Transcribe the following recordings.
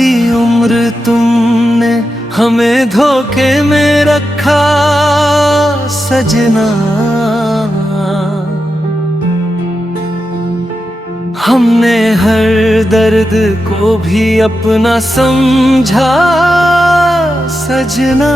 सारी उम्र तुमने हमें धोखे में रखा सजना। हमने हर दर्द को भी अपना समझा सजना।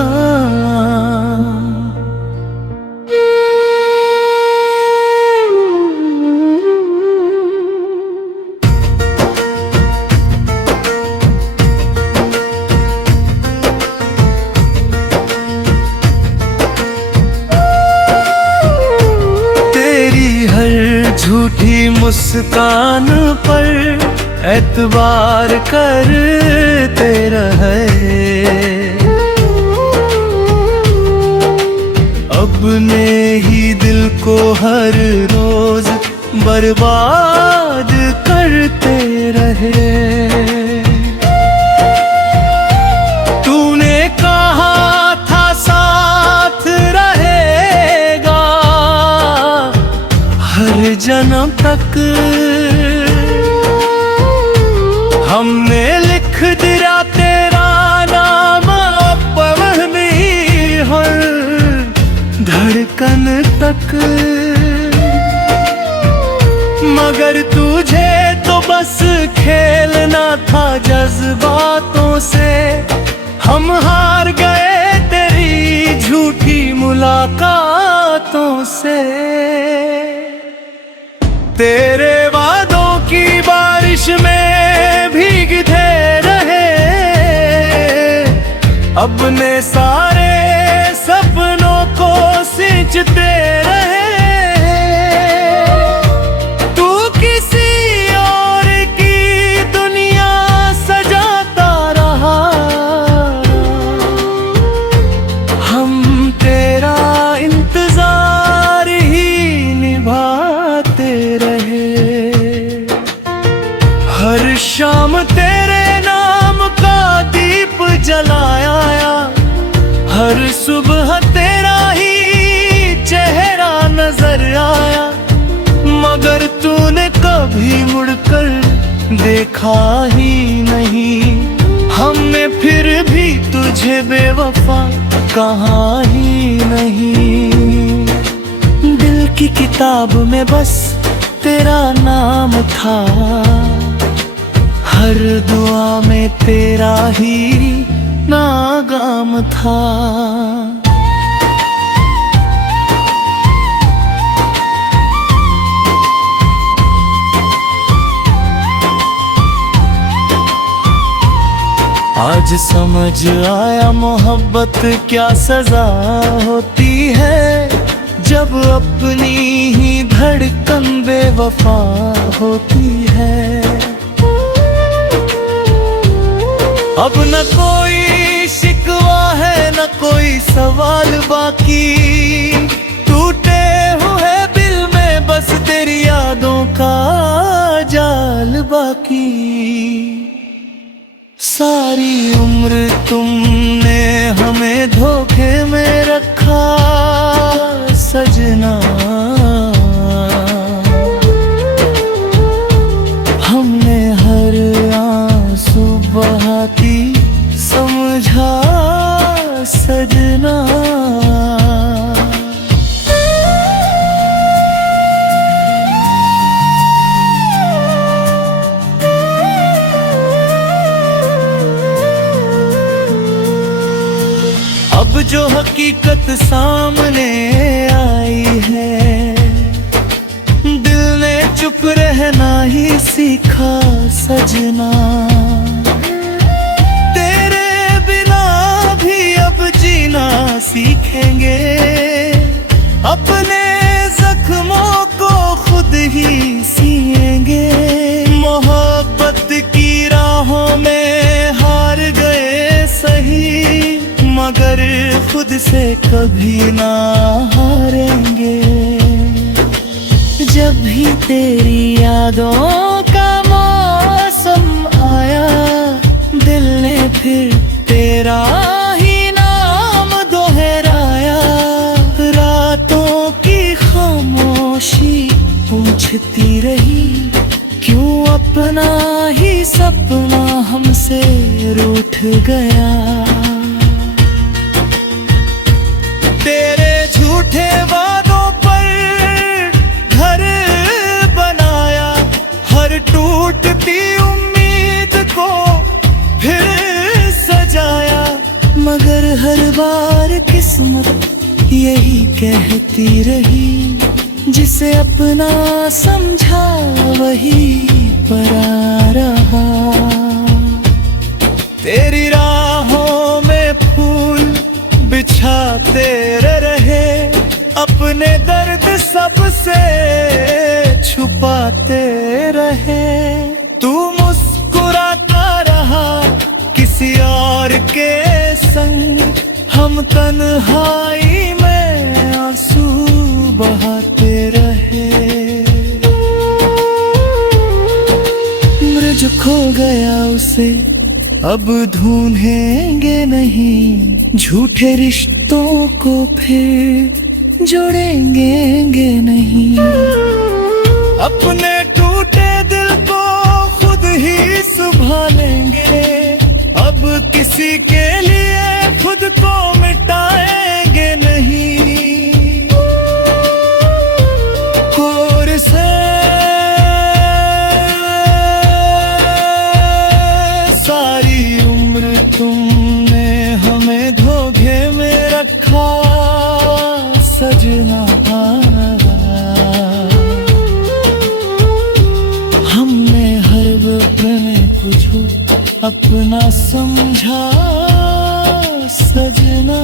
झूठी मुस्कान पर एतबार करते रहे, अपने ही दिल को हर रोज बर्बाद करते रहे। तूने कहा था साथ रहेगा हर जन्म तक, हमने लिख दिया तेरा नाम अपनी हर धड़कन तक। मगर तुझे तो बस खेलना था जज्बातों से, हम हार गए तेरी झूठी मुलाकातों से। तेरे वादों की बारिश में भीगते रहे, अपने सारे सपनों को सींचते रहे। तू किसी और की दुनिया सजाता रहा, हम तेरा इंतजार ही निभाते रहे। हर शाम तेरे नाम का दीप जलाया, हर सुबह तेरा ही चेहरा नजर आया। मगर तूने कभी मुड़कर देखा ही नहीं, हमने फिर भी तुझे बेवफा कहा ही नहीं। दिल की किताब में बस तेरा नाम था, हर दुआ में तेरा ही नागाम था। आज समझ आया मोहब्बत क्या सजा होती है, जब अपनी ही धड़कन बेवफा होती है। अब न कोई शिकवा है न कोई सवाल बाकी, टूटे हुए दिल में बस तेरी यादों का जाल बाकी। सारी उम्र तुमने हमें धोखे में रखा सजना। हमने हर आंसू बहाती समझा सजना। अब जो हकीकत सामने आई है, दिल ने चुप रहना ही सीखा सजना। तेरे बिना भी अब जीना सीखेंगे, अपने जख्मों को खुद ही सिएंगे। मोहब्बत की राहों में हार गए सही, मगर खुद से कभी ना हारेंगे। जब भी तेरी यादों का मौसम आया, दिल ने फिर तेरा ही नाम दोहराया। रातों की खामोशी पूछती रही, क्यों अब अपना ही सपना हमसे रूठ गया। तेरे झूठे वादों पर घर बनाया, हर टूटती उम्मीद को फिर सजाया, मगर हर बार किस्मत यही कहती रही, जिसे अपना समझा वही परा रहा। तेरी राहों में फूल बिछाते रहे, अपने दर्द सबसे छुपाते रहे। तू मुस्कुराता रहा किसी और के संग, हम तन्हाई में आंसू बहाते रहे। ब्रिज खो गया उसे अब ढूंढेंगे नहीं, झूठे रिश्तों को फिर जोड़ेंगे नहीं। अपने टूटे दिल को खुद ही संभालेंगे, अब किसी के लिए खुद को मिटाएंगे नहीं। कोर से सारी उम्र तुमने हमें धोखे में रखा सजना। हमने हर वक्त में कुछ अपना समझा सजना।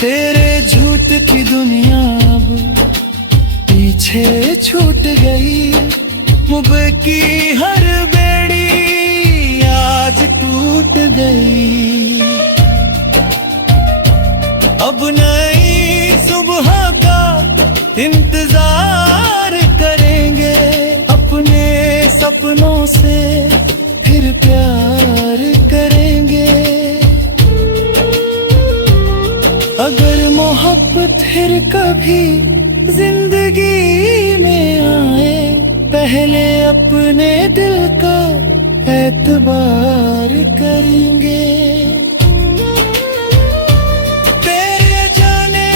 तेरे झूठ की दुनिया अब पीछे छूट गई, मुँह की हर बेड़ी आज टूट गई। अब नई सुबह का इंतजार करेंगे, अपने सपनों से फिर प्यार करेंगे। अगर मोहब्बत फिर कभी जिंदगी में आए, पहले अपने दिल का एतबार करेंगे। तेरे जाने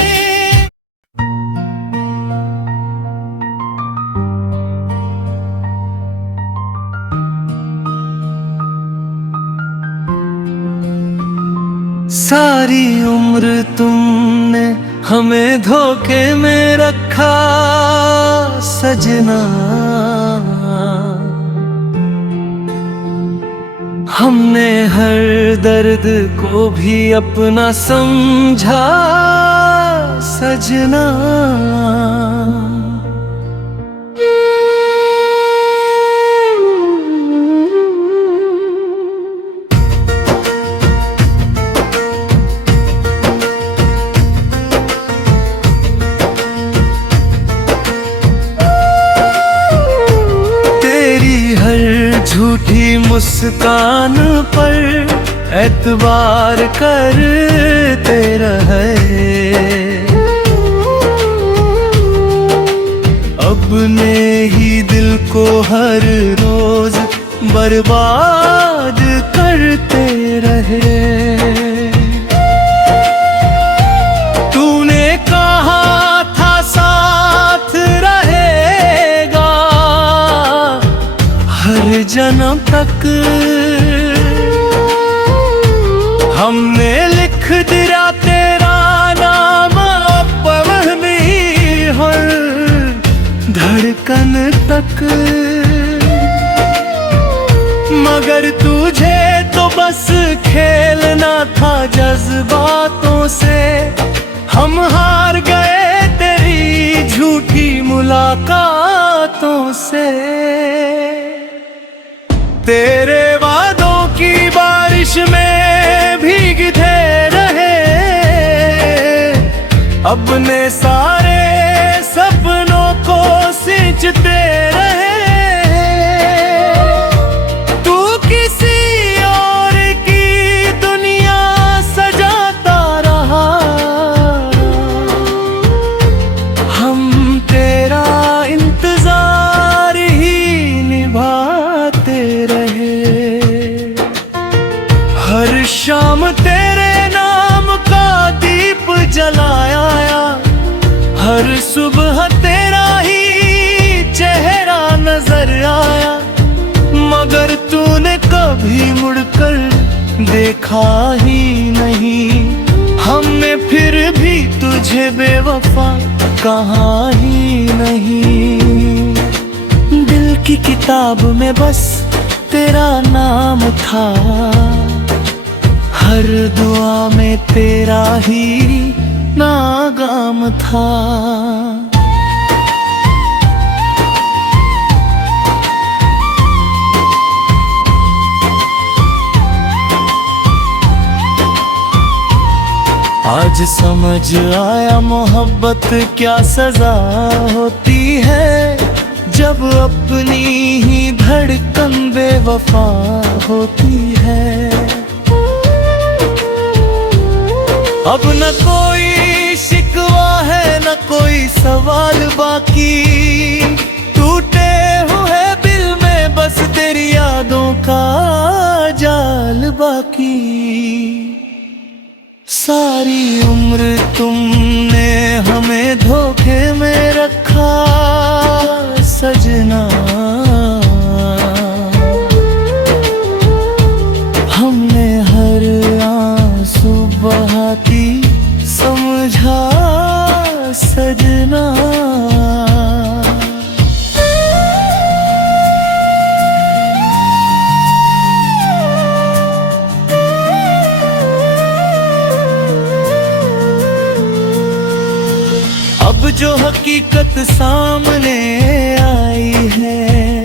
सारी उम्र तुमने हमें धोखे में रखा सजना। हमने हर दर्द को भी अपना समझा सजना। झूठी मुस्कान पर एतबार करते रहे, अपने ही दिल को हर रोज बर्बाद करते रहे। तूने कहा था साथ रहेगा हर जन्म तक, हमने लिख दिया तेरा नाम अपनी हर धड़कन तक। मगर तुझे तो बस खेलना था जज्बातों से, हम हार गए तेरी झूठी मुलाकातों से। तेरे वादों की बारिश में भीगते रहे, अपने सारे सपनों को सींचते रहे। तू किसी हर सुबह तेरा ही चेहरा नजर आया, मगर तूने कभी मुड़कर देखा ही नहीं। हमने फिर भी तुझे बेवफा कहा ही नहीं। दिल की किताब में बस तेरा नाम था, हर दुआ में तेरा ही नागाम था। आज समझ आया मोहब्बत क्या सजा होती है, जब अपनी ही धड़कन बेवफा होती है। अब न कोई शिकवा है न कोई सवाल बाकी, टूटे हुए दिल में बस तेरी यादों का जाल बाकी। सारी उम्र तुमने हमें धोखे में रखा सजना, हमने हर आंसू बहाती समझा सजना। अब जो हकीकत सामने आई है,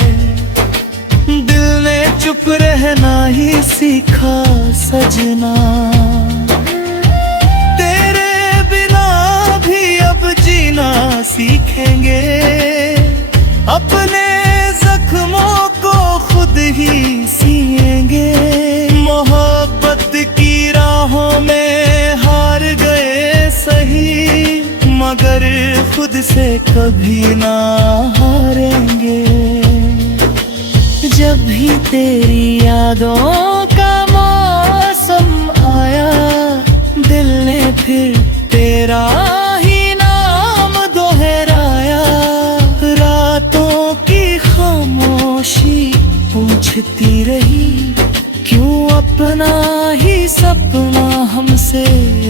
दिल ने चुप रहना ही सीखा सजना। तेरे बिना भी अब जीना सीखेंगे, अपने जख्मों को खुद ही सिएंगे। मोहब्बत की राहों में हार गए सही, मगर खुद से कभी ना हारेंगे। जब भी तेरी यादों का मौसम आया, दिल ने फिर तेरा ही नाम दोहराया। रातों की खामोशी पूछती रही, क्यों अपना ही सपना हमसे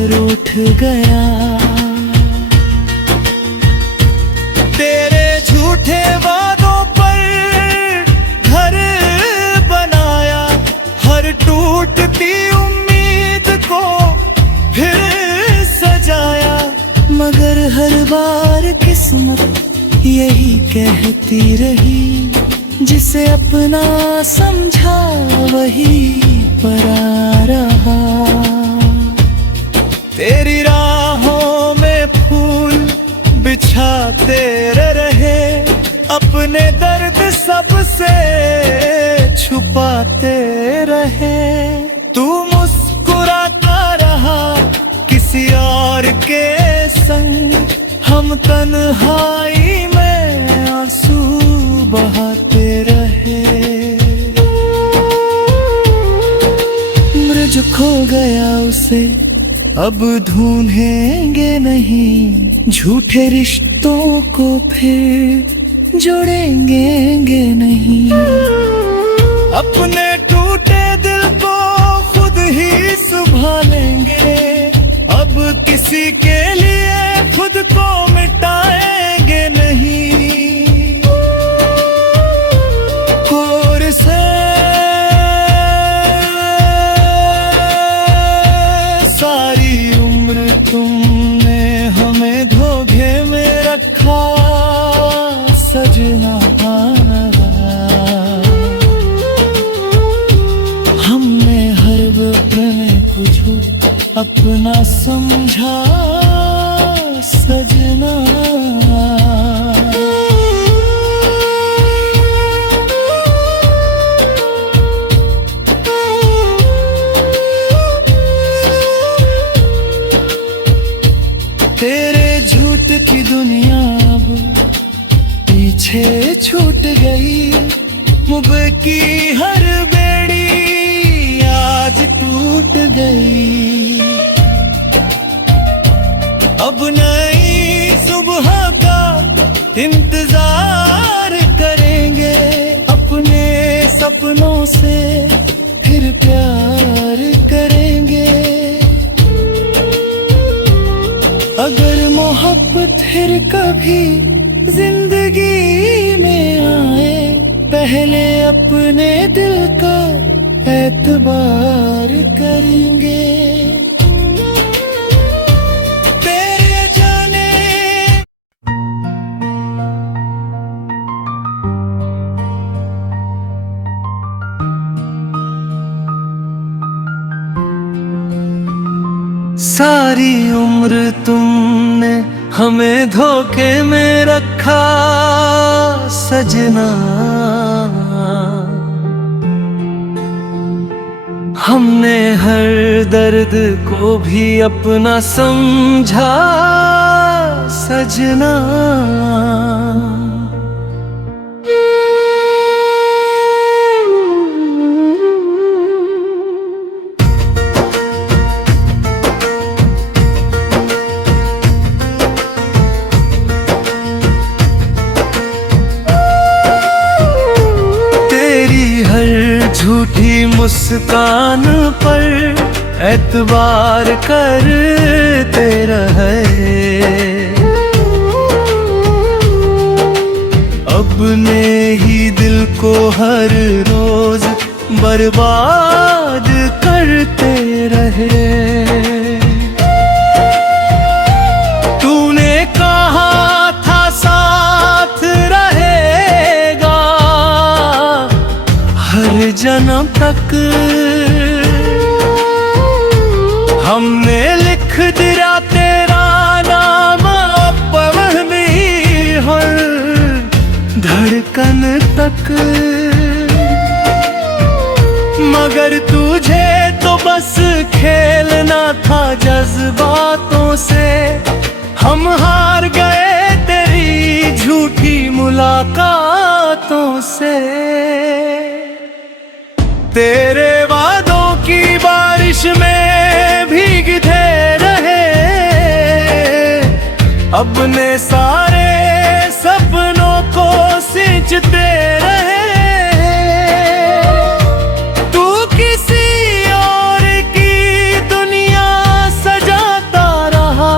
रूठ गया। तेरे झूठे वादों पर घर बनाया, हर टूटती उम्मीद को फिर सजाया। मगर हर बार किस्मत यही कहती रही, जिसे अपना समझा वही परा रहा। तेरी राहों में फूल बिछाते रहे, अपने दर्द सबसे छुपाते रहे। तू मुस्कुराता रहा किसी और के संग, हम तन्हाई में आंसू बहाते रहे। जो खो गया उसे अब ढूंढेंगे नहीं, झूठे रिश्तों को फिर जोड़ेंगे नहीं। अपने टूटे दिल को खुद ही संभालेंगे, अब किसी के लिए खुद को मिटाएंगे नहीं। कोर से सारी उम्र तुमने हमें धोखे में रखा सजना। हमने हर वक्त में कुछ अपना समझा सजना। तेरे झूठ की दुनिया अब पीछे छूट गई, मुझ की हर बेड़ी आज टूट गई। अब नई सुबह इंतजार करेंगे अपने सपनों से, फिर प्यार करेंगे। अगर मोहब्बत फिर कभी जिंदगी में आए, पहले अपने दिल का एतबार करेंगे। तेरे जाने सारी उम्र तुमने हमें धोखे में रखा सजना, हमने हर दर्द को भी अपना समझा सजना। झूठी मुस्कान पर एतबार करते रहे, अपने ही दिल को हर रोज बर्बाद करते रहे। तूने कहा था साथ रहेगा हर जन्म तक, हमने लिख दिया तेरा नाम अपनी हर धड़कन तक। मगर तुझे तो बस खेलना था जज्बातों से, हम हार गए तेरी झूठी मुलाकातों से। तेरे वादों की बारिश में भीगते रहे, अपने सारे सपनों को सींचते रहे। तू किसी और की दुनिया सजाता रहा,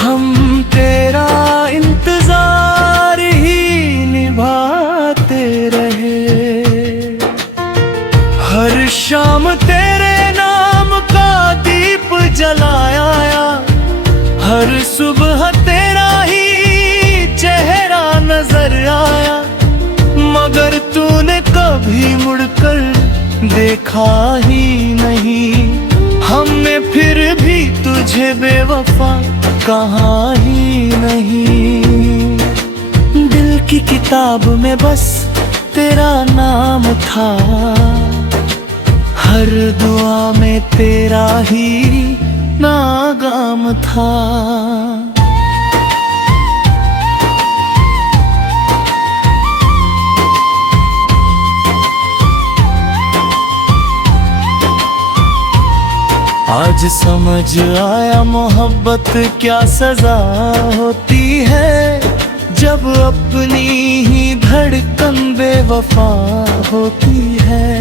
हम तेरा इंतजार ही निभाते रहे। हर शाम तेरे नाम का दीप जलाया, हर सुबह तेरा ही चेहरा नजर आया। मगर तूने कभी मुड़कर देखा ही नहीं, हमने फिर भी तुझे बेवफा कहा ही नहीं। दिल की किताब में बस तेरा नाम था, हर दुआ में तेरा ही नागाम था। आज समझ आया मोहब्बत क्या सजा होती है, जब अपनी ही धड़कन बेवफा होती है।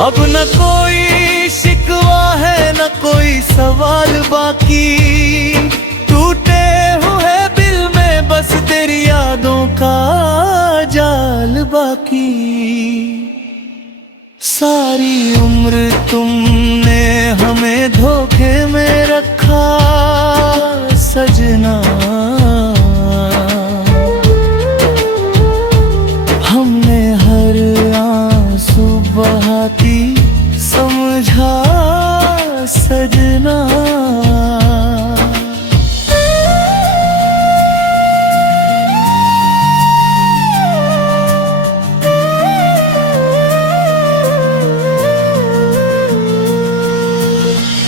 अब न कोई शिकवा है न कोई सवाल बाकी, टूटे हुए दिल में बस तेरी यादों का जाल बाकी। सारी उम्र तुमने हमें धोखे में रखा सजना, हमने हर आंसू बहाती समझा सजना।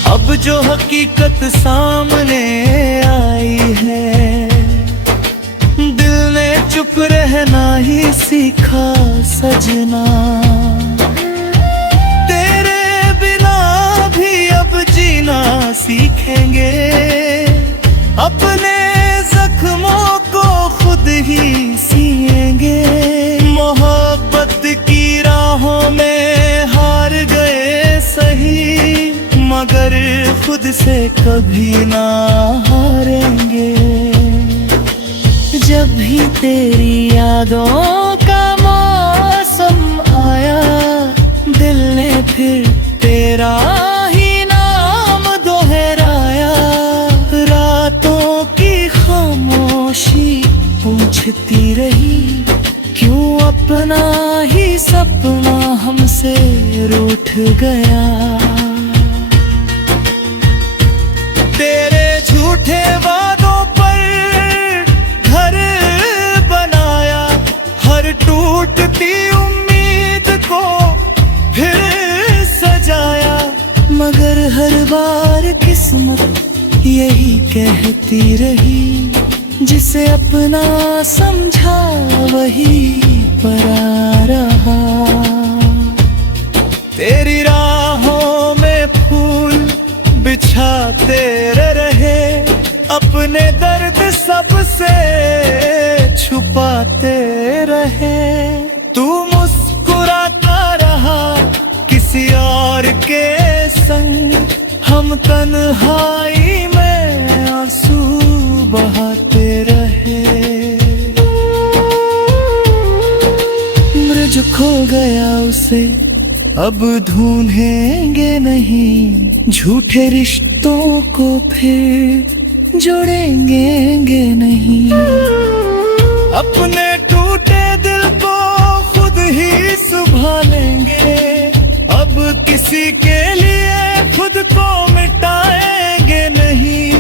अब जो हकीकत सामने आई है, दिल ने चुप रहना ही सीखा सजना। तेरे बिना भी अब जीना सीखेंगे, अपने जख्मों को खुद ही सिएंगे। मोहब्बत की राहों में हार गए सही, मगर खुद से कभी ना हारेंगे। जब भी तेरी यादों का मौसम आया, दिल ने फिर तेरा ही नाम दोहराया। रातों की खामोशी पूछती रही, क्यों अपना ही सपना हमसे रूठ गया। तेरे झूठे वादों पर घर बनाया, हर टूटती उम्मीद को फिर सजाया। मगर हर बार किस्मत यही कहती रही, जिसे अपना समझा वही परा रहा। तेरी राहों में फूल बिछाते रहे, अपने दर्द सबसे छुपाते रहे। तू मुस्कुराता रहा किसी और के संग, हम तन्हाई में आंसू बहाते रहे। उम्र जो खो गया उसे अब ढूंढेंगे नहीं, झूठे रिश्तों को फिर जोड़ेंगे नहीं। अपने टूटे दिल को खुद ही संभालेंगे, अब किसी के लिए खुद को मिटाएंगे नहीं।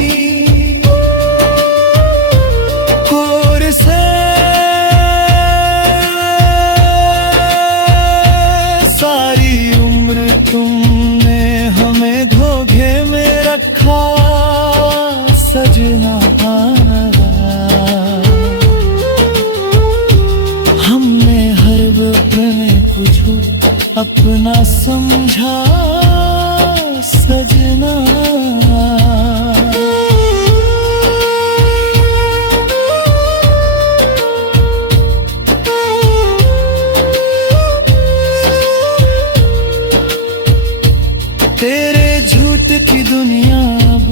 कोर से सारी उम्र तुमने हमें धोखे में रखा सजना। हमने हर वक्त में कुछ अपना समझा सजना। तेरे झूठ की दुनिया अब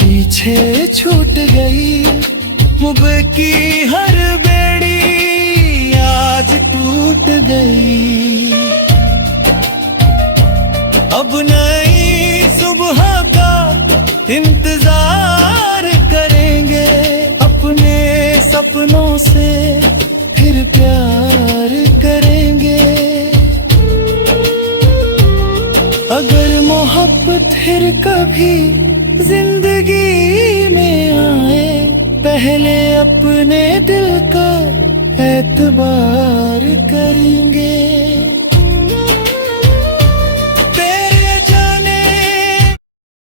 पीछे छूट गई, मुझ की हर बेड़ी आज टूट गई। अब नई सुबह का इंतजार करेंगे, अपने सपनों से फिर प्यार करेंगे। अगर मोहब्बत फिर कभी जिंदगी में आए, पहले अपने दिल का एतबार करेंगे।